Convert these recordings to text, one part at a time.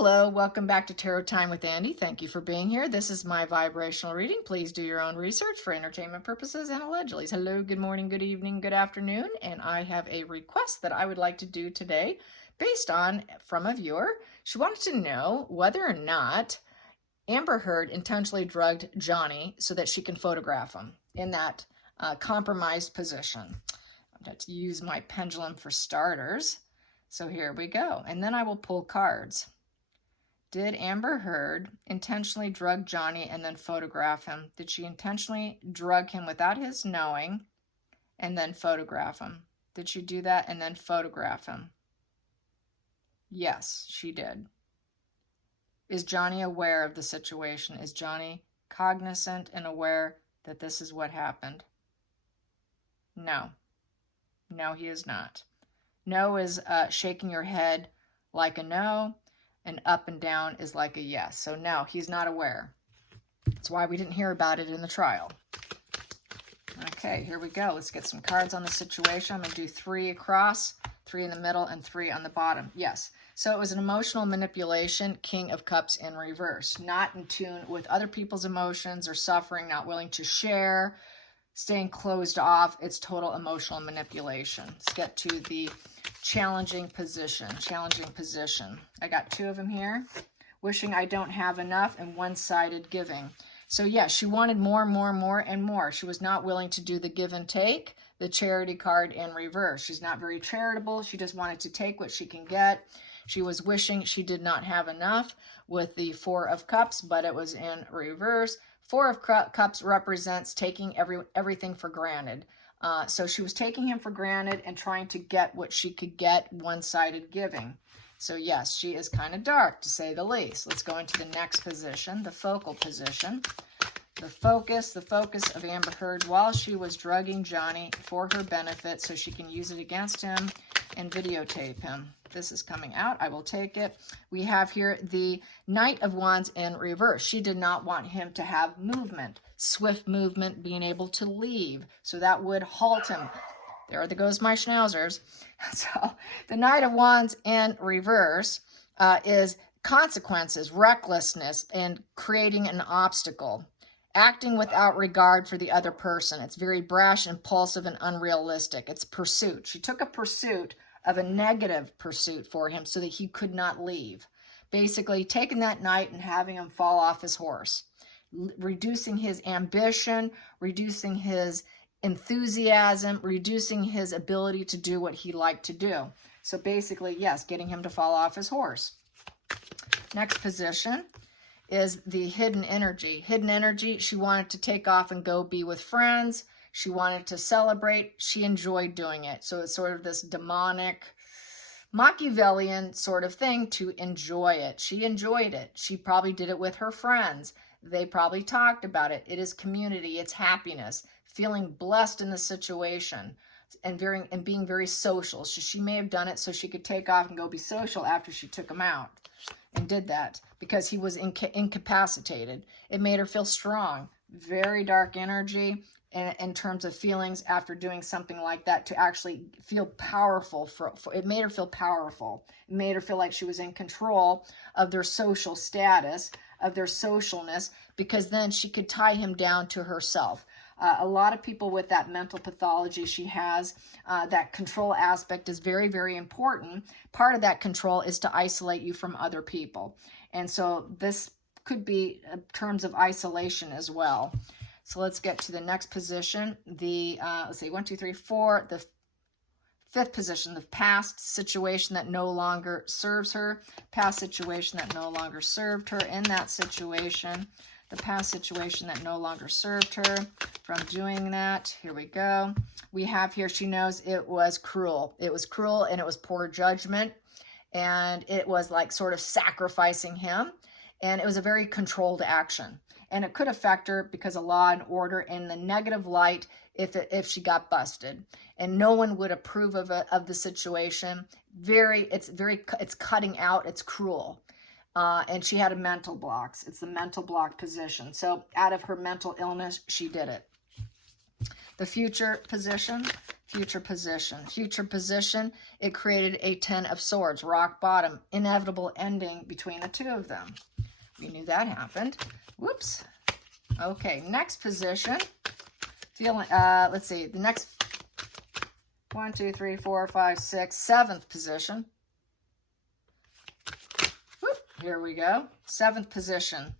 Hello, welcome back to Tarot Time with Andy. Thank you for being here. This is my vibrational reading. Please do your own research for entertainment purposes and allegedly. Hello, good morning, good evening, good afternoon. And I have a request that I would like to do today based on from a viewer. She wanted to know whether or not Amber Heard intentionally drugged Johnny so that she can photograph him in that compromised position. I'm going to use my pendulum for starters. So here we go. And then I will pull cards. Did Amber Heard intentionally drug Johnny and then photograph him? Did she intentionally drug him without his knowing and then photograph him? Did she do that and then photograph him? Yes, she did. Is Johnny aware of the situation? Is Johnny cognizant and aware that this is what happened? No. No, he is not. No is shaking your head like a no, and up and down is like a yes. So no, he's not aware. That's why we didn't hear about it in the trial. Okay, here we go. Let's get some cards on the situation. I'm going to do 3 across, 3 in the middle, and 3 on the bottom. Yes. So it was an emotional manipulation, King of Cups in reverse. Not in tune with other people's emotions or suffering, not willing to share, staying closed off. It's total emotional manipulation. Let's get to the challenging position. I got 2 of them here. Wishing I don't have enough and one-sided giving. So yeah, she wanted more and more. She was not willing to do the give and take. The charity card in reverse. She's not very charitable. She just wanted to take what she can get. She was wishing she did not have enough with the 4 of Cups, but it was in reverse. 4 of Cups represents taking everything for granted. So she was taking him for granted and trying to get what she could get, one-sided giving. So yes, she is kind of dark, to say the least. Let's go into the next position, the focal position. The focus of Amber Heard while she was drugging Johnny for her benefit so she can use it against him and videotape him. This is coming out. I will take it. We have here the Knight of Wands in reverse. She did not want him to have movement, swift movement, being able to leave. So that would halt him. There goes my schnauzers. So the Knight of Wands in reverse is consequences, recklessness, and creating an obstacle. Acting without regard for the other person. It's very brash, impulsive, and unrealistic. It's pursuit. She took a pursuit of a negative pursuit for him so that he could not leave. Basically, taking that knight and having him fall off his horse. Reducing his ambition, reducing his enthusiasm, reducing his ability to do what he liked to do. So basically, yes, getting him to fall off his horse. Next position is the hidden energy. Hidden energy, she wanted to take off and go be with friends. She wanted to celebrate. She enjoyed doing it. So it's sort of this demonic, Machiavellian sort of thing to enjoy it. She enjoyed it. She probably did it with her friends. They probably talked about it. It is community. It's happiness. Feeling blessed in the situation and being very social. So she may have done it so she could take off and go be social after she took him out. And did that because he was incapacitated. It made her feel strong. Very dark energy in terms of feelings after doing something like that, to actually feel powerful. It made her feel powerful. It made her feel like she was in control of their social status, of their socialness, because then she could tie him down to herself. A lot of people with that mental pathology she has, that control aspect is very, very important. Part of that control is to isolate you from other people. And so this could be terms of isolation as well. So let's get to the next position. The, let's see, 1, 2, 3, 4, the 5th position, the past situation that no longer serves her. Past situation that no longer served her in that situation. The past situation that no longer served her from doing that. Here we go. We have here, she knows it was cruel. It was cruel and it was poor judgment. And it was like sort of sacrificing him. And it was a very controlled action. And it could affect her because of law and order in the negative light if she got busted. And no one would approve of the situation. It's cutting out, it's cruel. And she had a mental blocks. It's the mental block position. So out of her mental illness, she did it. The future position, Future position. Future position, it created a 10 of swords, rock bottom, inevitable ending between the two of them. We knew that happened. Whoops. Okay, next position. Feeling, let's see, the next 1, 2, 3, 4, 5, 6, 7th position. Whoop, here we go. 7th position.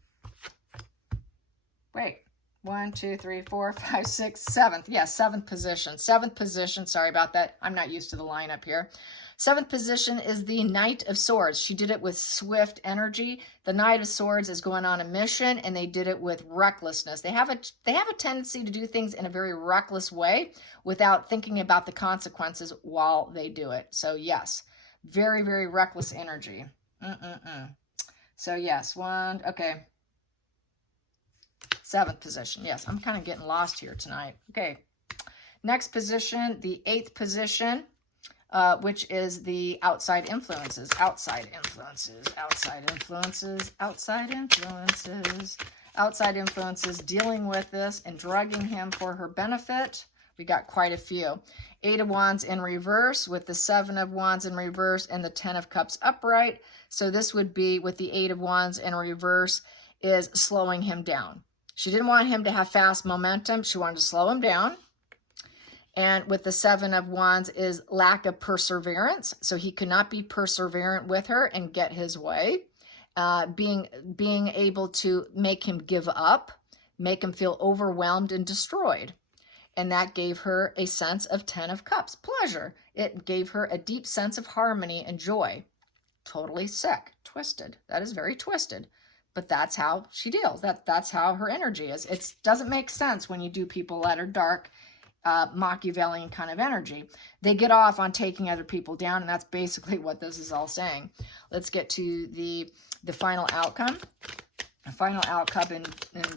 Wait. 1, 2, 3, 4, 5, 6, 7th. Yeah, 7th position. 7th position. Sorry about that. I'm not used to the lineup here. 7th position is the Knight of Swords. She did it with swift energy. The Knight of Swords is going on a mission, and they did it with recklessness. They have a tendency to do things in a very reckless way without thinking about the consequences while they do it. So yes, very, very reckless energy. So yes, okay. 7th position. Yes, I'm kind of getting lost here tonight. Okay. Next position, the 8th position, which is the outside influences. Outside influences. Outside influences. Outside influences. Outside influences, dealing with this and drugging him for her benefit. We got quite a few. 8 of Wands in reverse with the 7 of Wands in reverse and the 10 of Cups upright. So this would be with the 8 of Wands in reverse is slowing him down. She didn't want him to have fast momentum. She wanted to slow him down. And with the 7 of Wands is lack of perseverance. So he could not be perseverant with her and get his way. Being able to make him give up, make him feel overwhelmed and destroyed. And that gave her a sense of 10 of Cups, pleasure. It gave her a deep sense of harmony and joy. Totally sick, twisted. That is very twisted. But that's how she deals. That's how her energy is. It doesn't make sense when you do people that are dark, Machiavellian kind of energy. They get off on taking other people down, and that's basically what this is all saying. Let's get to the final outcome. The final outcome in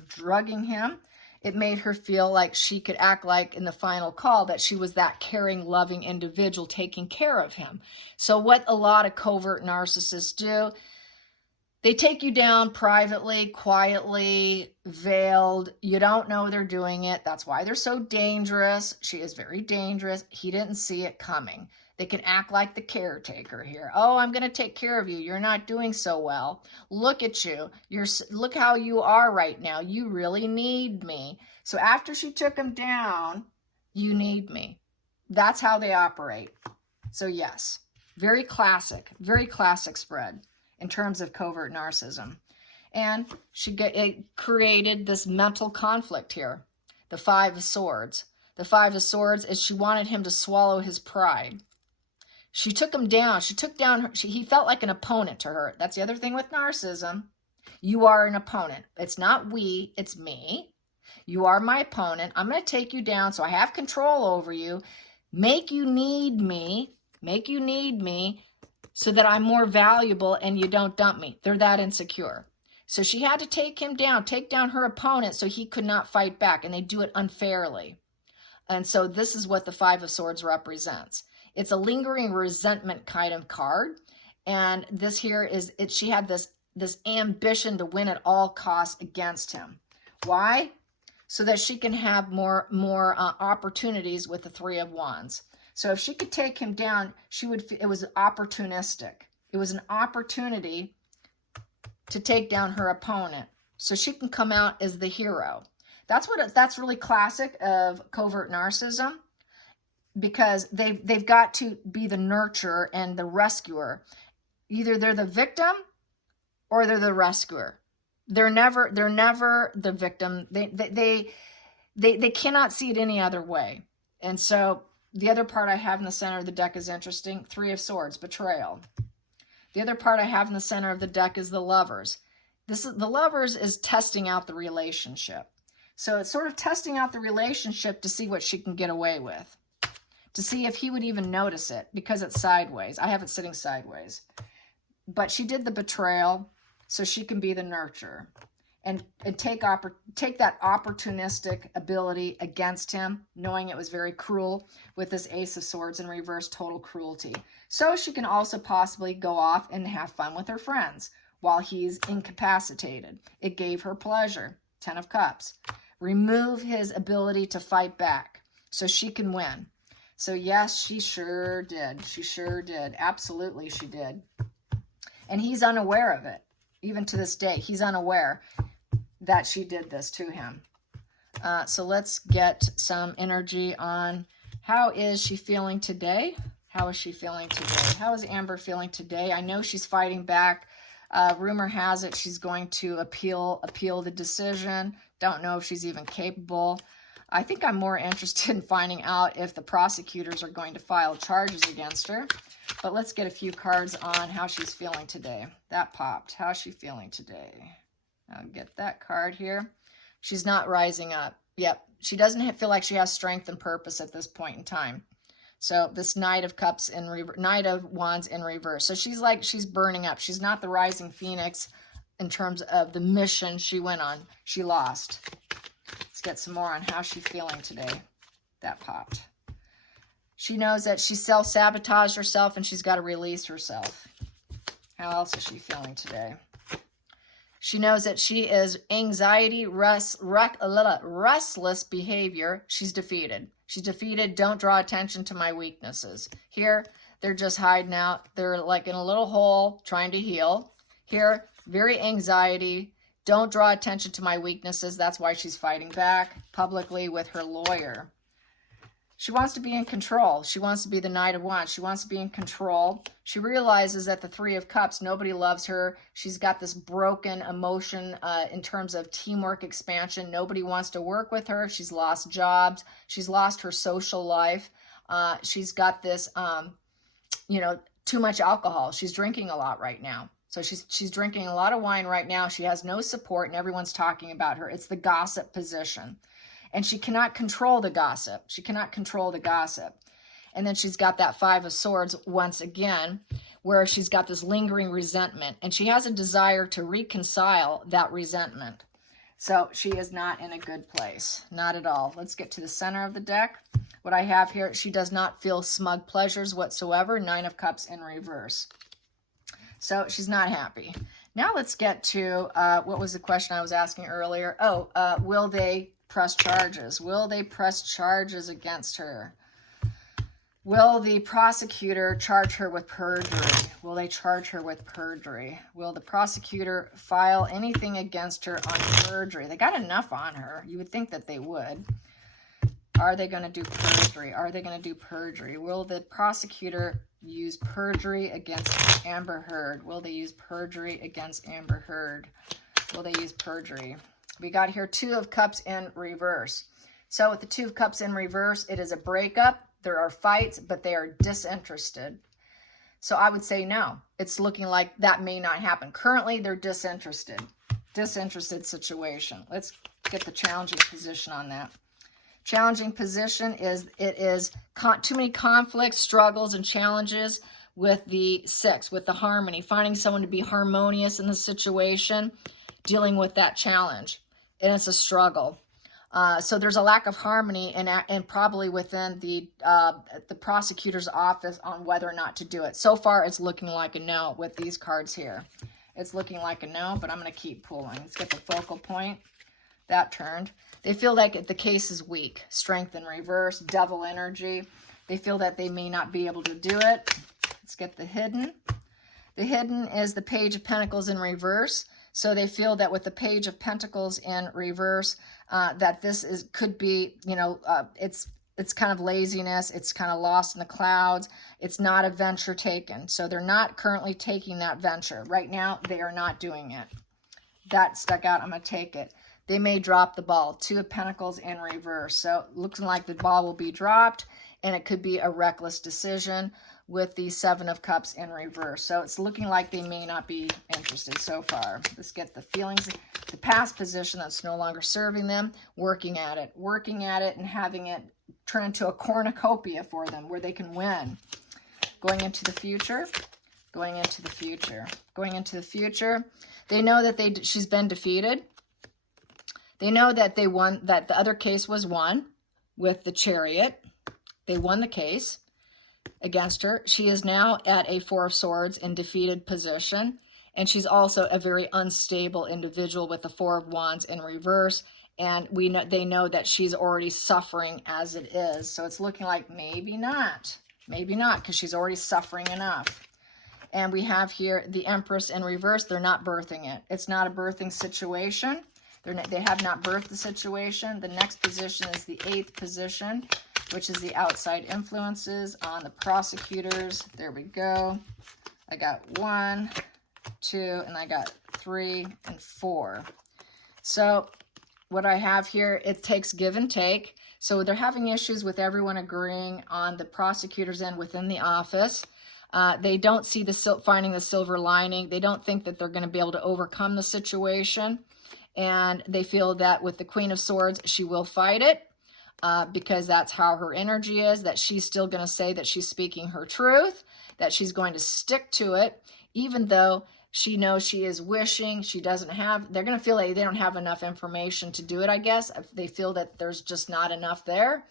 drugging him. It made her feel like she could act like in the final call that she was that caring, loving individual taking care of him. So what a lot of covert narcissists do, they take you down privately, quietly, veiled. You don't know they're doing it. That's why they're so dangerous. She is very dangerous. He didn't see it coming. They can act like the caretaker here. Oh, I'm going to take care of you. You're not doing so well. Look at you. Look how you are right now. You really need me. So after she took him down, you need me. That's how they operate. So yes, very classic spread in terms of covert narcissism. And it created this mental conflict here. The 5 of Swords. The 5 of Swords is she wanted him to swallow his pride. She took him down. He felt like an opponent to her. That's the other thing with narcissism. You are an opponent. It's not we, it's me. You are my opponent. I'm going to take you down so I have control over you. Make you need me so that I'm more valuable and you don't dump me. They're that insecure. So she had to take him down, take down her opponent so he could not fight back, and they do it unfairly. And so this is what the 5 of Swords represents. It's a lingering resentment kind of card. And this here is, she had this ambition to win at all costs against him. Why? So that she can have more opportunities with the 3 of Wands. So if she could take him down, it was opportunistic. It was an opportunity to take down her opponent. So she can come out as the hero. That's really classic of covert narcissism, because they've got to be the nurturer and the rescuer. Either they're the victim or they're the rescuer. They're never the victim. They cannot see it any other way. And so the other part I have in the center of the deck is interesting. 3 of Swords, betrayal. The other part I have in the center of the deck is the Lovers. The Lovers is testing out the relationship. So it's sort of testing out the relationship to see what she can get away with, to see if he would even notice it, because it's sideways. I have it sitting sideways. But she did the betrayal so she can be the nurturer and take that opportunistic ability against him, knowing it was very cruel with this Ace of Swords in reverse, total cruelty. So she can also possibly go off and have fun with her friends while he's incapacitated. It gave her pleasure. 10 of Cups. Remove his ability to fight back so she can win. So yes, she sure did. She sure did. Absolutely she did. And he's unaware of it. Even to this day, he's unaware that she did this to him. So let's get some energy on how is she feeling today? How is she feeling today? How is Amber feeling today? I know she's fighting back. Rumor has it she's going to appeal the decision. Don't know if she's even capable. I think I'm more interested in finding out if the prosecutors are going to file charges against her. But let's get a few cards on how she's feeling today. That popped. How's she feeling today? I'll get that card here. She's not rising up. Yep. She doesn't feel like she has strength and purpose at this point in time. So this Knight of Cups in reverse, Knight of Wands in reverse. So she's burning up. She's not the rising phoenix in terms of the mission she went on. She lost. Let's get some more on how she's feeling today. That popped. She knows that she self-sabotaged herself and she's got to release herself. How else is she feeling today? She knows that she is anxiety, restless behavior. She's defeated. She's defeated. Don't draw attention to my weaknesses. Here, they're just hiding out. They're like in a little hole trying to heal. Here, very anxiety. Don't draw attention to my weaknesses. That's why she's fighting back publicly with her lawyer. She wants to be in control. She wants to be the Knight of Wands. She wants to be in control. She realizes that the Three of Cups, nobody loves her. She's got this broken emotion in terms of teamwork expansion. Nobody wants to work with her. She's lost jobs. She's lost her social life. She's got this, too much alcohol. She's drinking a lot right now. So she's drinking a lot of wine right now. She has no support and everyone's talking about her. It's the gossip position. And she cannot control the gossip. She cannot control the gossip. And then she's got that Five of Swords once again, where she's got this lingering resentment. And she has a desire to reconcile that resentment. So she is not in a good place. Not at all. Let's get to the center of the deck. What I have here, she does not feel smug pleasures whatsoever. Nine of Cups in reverse. So she's not happy. Now let's get to, what was the question I was asking earlier? Will they press charges? Will they press charges against her? Will the prosecutor charge her with perjury? Will they charge her with perjury? Will the prosecutor file anything against her on perjury? They got enough on her. You would think that they would. Are they going to do perjury? Are they going to do perjury? Will the prosecutor use perjury against Amber Heard? Will they use perjury against Amber Heard? Will they use perjury? We got here Two of Cups in reverse. So with the Two of Cups in reverse, it is a breakup. There are fights, but they are disinterested. So I would say no. It's looking like that may not happen. Currently, they're disinterested. Disinterested situation. Let's get the challenging position on that. Challenging position is too many conflicts, struggles, and challenges with the Six, with the harmony. Finding someone to be harmonious in the situation, dealing with that challenge. And it's a struggle. So there's a lack of harmony and probably within the prosecutor's office on whether or not to do it. So far, it's looking like a no with these cards here. It's looking like a no, but I'm going to keep pulling. Let's get the focal point. That turned. They feel like the case is weak. Strength in reverse, devil energy. They feel that they may not be able to do it. Let's get the hidden. The hidden is the Page of Pentacles in reverse. So they feel that with the Page of Pentacles in reverse, that this could be, it's kind of laziness. It's kind of lost in the clouds. It's not a venture taken. So they're not currently taking that venture. Right now, they are not doing it. That stuck out. I'm going to take it. They may drop the ball. Two of Pentacles in reverse. So it looks like the ball will be dropped, and it could be a reckless decision with the Seven of Cups in reverse. So it's looking like they may not be interested so far. Let's get the feelings, the past position that's no longer serving them, working at it and having it turn into a cornucopia for them where they can win. Going into the future, they know that she's been defeated. They know that they won, that the other case was won with the Chariot. They won the case against her. She is now at a Four of Swords in defeated position. And she's also a very unstable individual with the Four of Wands in reverse And they know that she's already suffering as it is. So it's looking like maybe not, because she's already suffering enough. And we have here the Empress in reverse. They're not birthing it. It's not a birthing situation. They have not birthed the situation. The next position is the 8th position, which is the outside influences on the prosecutors. There we go. I got 1, 2, and I got 3 and 4. So what I have here, it takes give and take. So they're having issues with everyone agreeing on the prosecutor's end within the office. They don't see finding the silver lining. They don't think that they're going to be able to overcome the situation. And they feel that with the Queen of Swords, she will fight it because that's how her energy is, that she's still going to say that she's speaking her truth, that she's going to stick to it, even though she knows she is wishing. She doesn't have, they're going to feel like they don't have enough information to do it, I guess. They feel that there's just not enough there.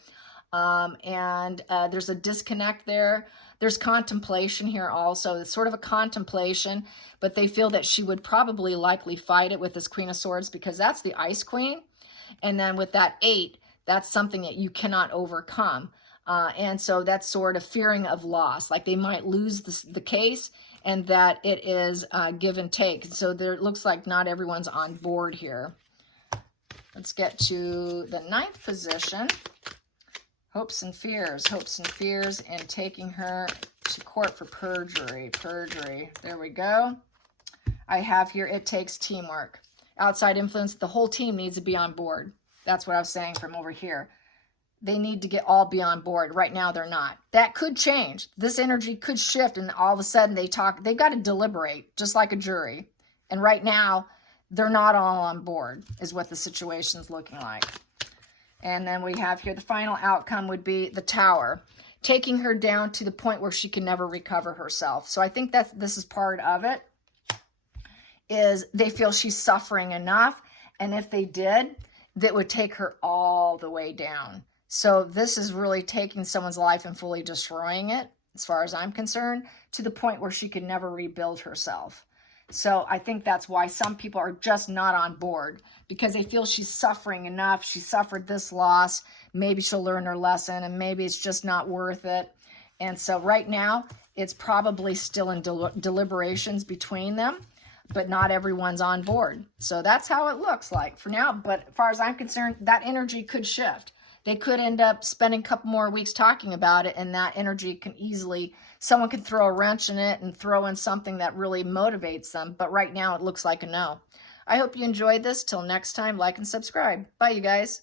There's a disconnect there. There's contemplation here also. It's sort of a contemplation, but they feel that she would probably likely fight it with this Queen of Swords because that's the Ice Queen. And then with that 8, that's something that you cannot overcome. And so that's sort of fearing of loss, like they might lose the case, and that it is give and take. So it looks like not everyone's on board here. Let's get to the 9th position. Hopes and fears in taking her to court for perjury. There we go. I have here, it takes teamwork. Outside influence, the whole team needs to be on board. That's what I was saying from over here. They need to all be on board. Right now, they're not. That could change. This energy could shift, and all of a sudden they've got to deliberate, just like a jury. And right now, they're not all on board, is what the situation's looking like. And then we have here the final outcome would be the Tower, taking her down to the point where she can never recover herself. So I think this is part of it, is they feel she's suffering enough. And if they did, that would take her all the way down. So this is really taking someone's life and fully destroying it, as far as I'm concerned, to the point where she can never rebuild herself. So I think that's why some people are just not on board, because they feel she's suffering enough. She suffered this loss. Maybe she'll learn her lesson, and maybe it's just not worth it. And so right now, it's probably still in deliberations between them, but not everyone's on board. So that's how it looks like for now. But as far as I'm concerned, that energy could shift. They could end up spending a couple more weeks talking about it, and that energy can easily, someone can throw a wrench in it and throw in something that really motivates them. But right now, it looks like a no. I hope you enjoyed this. Till next time, like and subscribe. Bye, you guys.